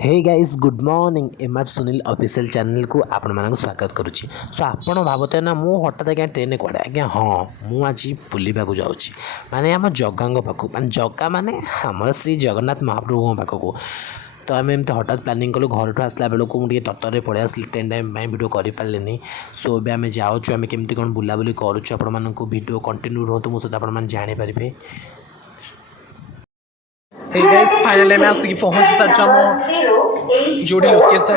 हे guys good morning M R Sunil official channel को आपण मानक स्वागत करुच्ची। सो आपण भावते ना मु हठात आज्ञा ट्रेन कड़े आज्ञा हाँ मुझे बुलवा जाऊँगी माने आम जगांग पाखक मान जगा माने आम श्री जगन्नाथ महाप्रभु पाखक। तो आम एमती हठात प्लानिंग कलु घर आसला बेलू मुझे तत्तर पलि आसली ट्रेन टाइम भिडियो करें। सो भी आम जाऊँ आम केमती कौन बुलाबुली करुच्छू आपण भिडियो कंटिन्यू रुहतु मो सहित आप जानीपारे। हे गाइस फाइनली मैं आसिक पहुँची सारी जोड़ी लोकेशन।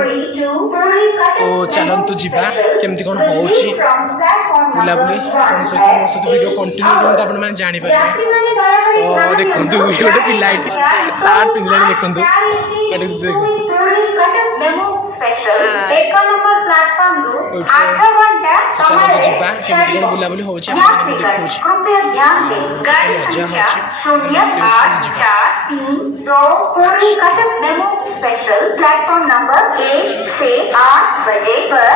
तो चलतु जीवा केमती कौन हो बुलाबुली कौन सहित मो सहित वीडियो कंटिन्यू रुहतु आप जानीपारे। तो देखो गोटे पिला सार्ट पिंधे देखो चलतु जीवा केमती कौन बुलाबुली हो देखा स्पेशल प्लेटफॉर्म नंबर 1 से 8 बजे पर।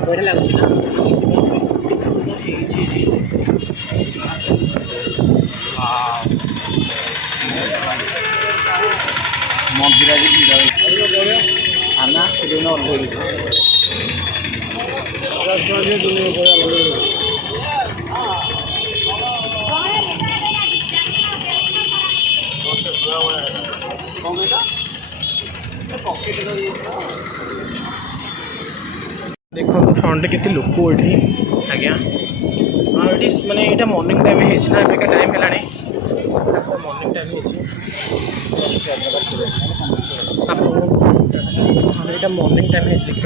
बढ़िया लगुच ना मंदिर आज भिड़ आना से देखो फ्रंट के लोक ये आज्ञा हाँ ये मानने यहाँ मॉर्निंग टाइम होना एवं टाइम है मॉर्निंग टाइम यहाँ मॉर्निंग टाइम देखिए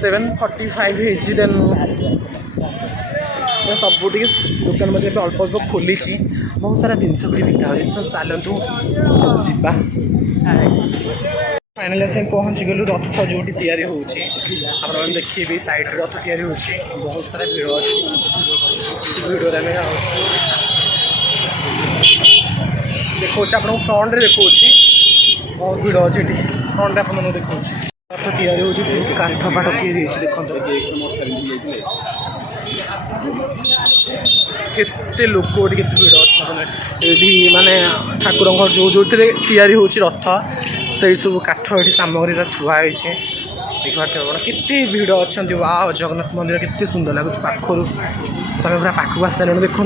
7:45 देन सब दुकान मजे अल्प अल्प खोली बहुत सारा जिनस बिका हो चलतु जीवा। फाइनाली आस पहुँची गलु रथ जो तैयारी होने देखिए साइड रथ तैयारी हो बहुत सारा भिड़ अच्छी भिड़ देखो आप फ्रंट रे देखो बहुत भिड़ अच्छे फ्रंट आप देखो रथ तैयारी हो काठ फाट तैयारी देखते केते लोक के भिड़ अच्छी माने ठाकुर जो जो तैयारी हो रथ से सब काठ ये सामग्री थुआई देखा केते भिड़ अच्छा वाह जगन्नाथ मंदिर केते सुंदर लगुच पाखर तुम पूरा पाखक आस सारे देखो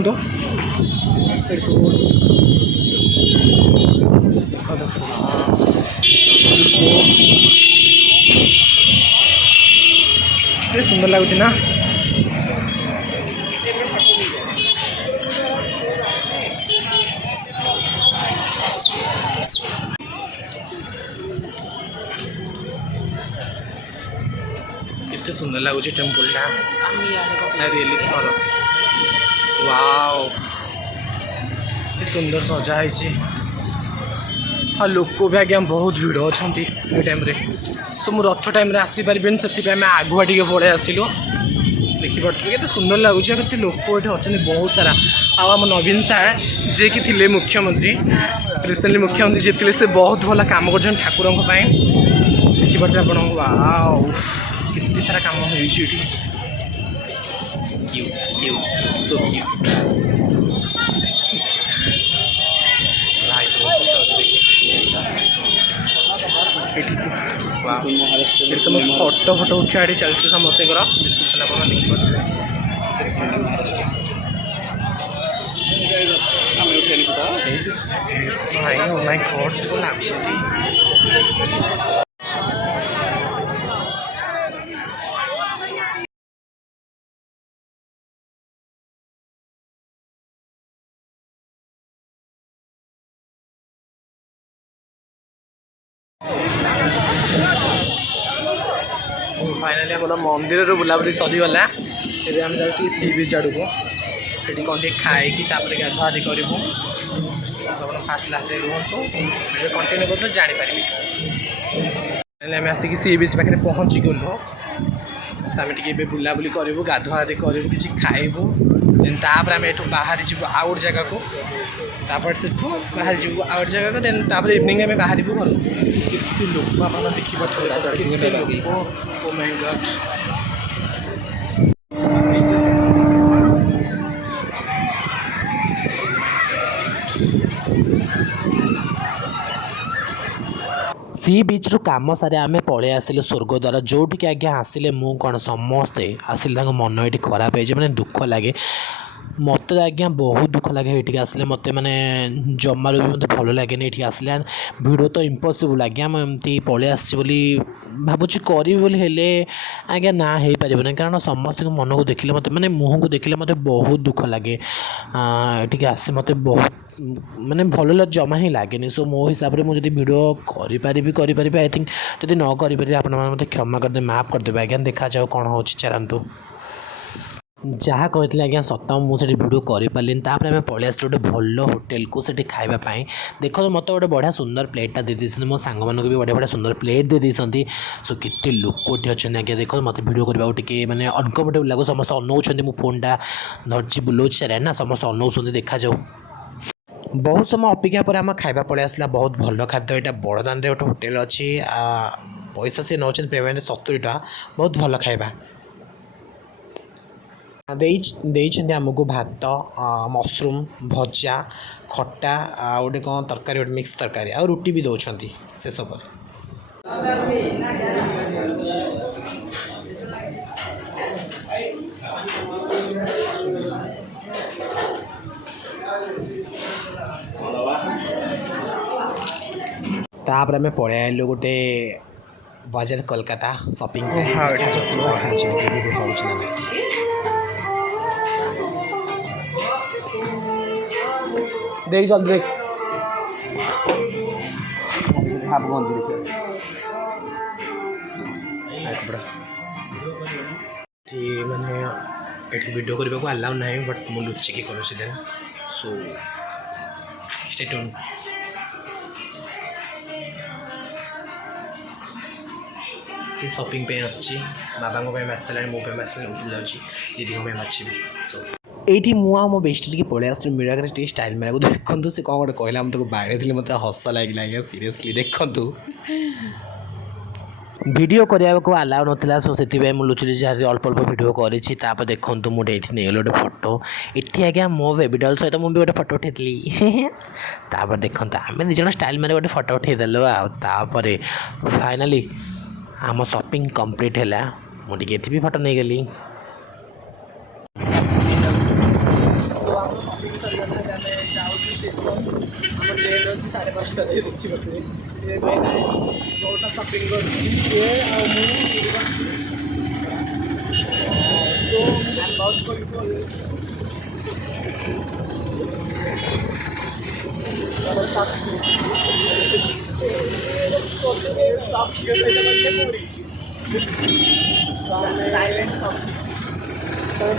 सुंदर लगुच ना कितने सुंदर लगुच टेम्पल रियली थर वाओ कितने सुंदर सजा है लोक भी आज्ञा बहुत भिड़ अच्छा ये टाइम सो मु रथ टाइम आसीपारे से आगुआ टे पड़े आसलु देखिए के सुंदर लगुच के लोक ये अच्छा बहुत सारा आम नवीन सार जे कि थे मुख्यमंत्री रिसेंटली मुख्यमंत्री जी थे से बहुत भल कम कर ठाकुर देखिए आप वाओ कितनी सारा काम फटो फटो उठा चलती समस्त फाइनाली आम मंदिर बुलाबुली सरीगला ये आम जाऊँ सी बीच आड़ को से कौन खाई गाधुआधि करूँ फास्ट लास्ट रुहतु कंटिन्यू कर जानीपारे। आम आसिक सी बीच पाखे पहुँची गलु आम टे बुलाबुली करूँ गाधुआधि करूँ कि खाइबू देन आम एठू बाहरी जीव आउ गोटे जगह को से बाहर जीव आउ गोटे जगह को देन इवनिंग आम बाहर घर कितने लोक आप देखिए ओ माय गॉड सी बीच रु काम सारे आम पलि आसिले स्वर्गद्वार जोटिक आज्ञा आसिले मु कौन समस्ते आसिले मन ये खराब है मैंने दुख लगे मत आज्ञा बहुत दुख लगे ये आसिले मत मैंने जमार भी मत भल लगे ये आसिले भिड तो इम्पसिबल आज्ञा मुझे पलि आसी भावुँ करी आज्ञा ना हो पार कारण समस्त मन को देखिले मत मैंने मुँह को देखिले मत बहुत दुख लगे ये आसे मत बहुत माने भल जमा ही लगे सो मो हिसाब से मुझे भिड करी आई थिंक जब न करें आप मत क्षमा करदे माफ करदे आज्ञा देखा जाओ कौन हो चलतु जहाँ कहते आज्ञा सत मुझे भिड करें तापर आम पलि आस गोटे भल होटेल को सीट खावाई देखो मत गोटे बढ़िया सुंदर प्लेटा दे दी मो सांग मानक भी बढ़िया बढ़िया सुंदर प्लेट दे दी सो केते लोक अच्छा आज्ञा देख मत भिड करने टे मैंने अनकम्फर्टेबल लगो समस्त अनौंट मो फोनटा धरची बुलाऊँ सारे ना समस्त अनौंट देखा जाऊ बहुत समय अपेक्षा पर आम खाଇବା पलि आसला बहुत भल खाद्य यहाँ बड़दान गोटे होटेल अच्छी पैसा सी नौ पेमेंट 70 टका बहुत भल खाଇବା आमको भात मशरूम भजा खट्टा गोटे कौन तरकारी गोटे मिक्स तरकारी आ रुटी भी दौरान से सब तापर आम पलि आलु गोटे बजार कोलकाता शॉपिंग देख जल्दी देख हाफ गंजी देखिए मैंने ये वीडियो करने को अलाउ ना बट मुझे लुचिकी कर सो स्टे ट्यून शॉपिंग पे आसी बाबा आसला मो आसला उठी जाऊँगी दीदी बाछी सो ये मुआ मो बेस्ट टी पलि आस मिराकर टी स्टाइल मेरा देखु से कौन गोटे कहला तुमको बाड़े मत हस लगे आज्ञा सीरियसली देखु वीडियो करने को अलाउ नाला सो से लुचुरी जहाँ अल्प अल्प वीडियो करी देखु मुझे ये नहीं गोटे फोटो ये आज्ञा मो बेबी डॉल सहित मुझे गोटे फोटो उठाई तापर देखो आम दिज स्टाइल मेरे गोटे फोटो उठेदेलु आपर फाइनाली आम शॉपिंग कंप्लीट है मुझे ये भी फोटो नहीं गली ट्रेन अच्छी 5:30 देखिए बहुत शॉपिंग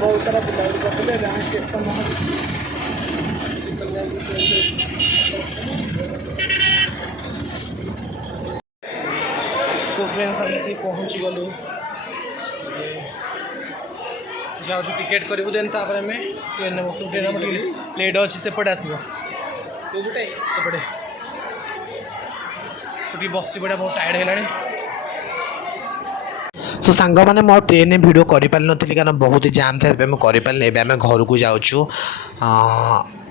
बहुत सारा बुलाबुली करते स्टेशन तो फ्रेंड्स आम से पहुँची गलु जाऊँ टिकेट करूँ देन तापर आम ट्रेन में बसु ट्रेन प्लेट अच्छी सेपटे आसो गोटे सेपटे से बस पड़ा बहुत टायर्ड है सो सांग मैंने मो ट्रेन में वीडियो कर पारि नी कारण बहुत जाम था कर पारे आम घर को जाऊँ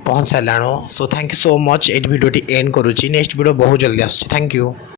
पहुँच साराणु so thank you so much ये वीडियो एंड करुँची नेक्स्ट वीडियो बहुत जल्दी आसूँ थैंक यू।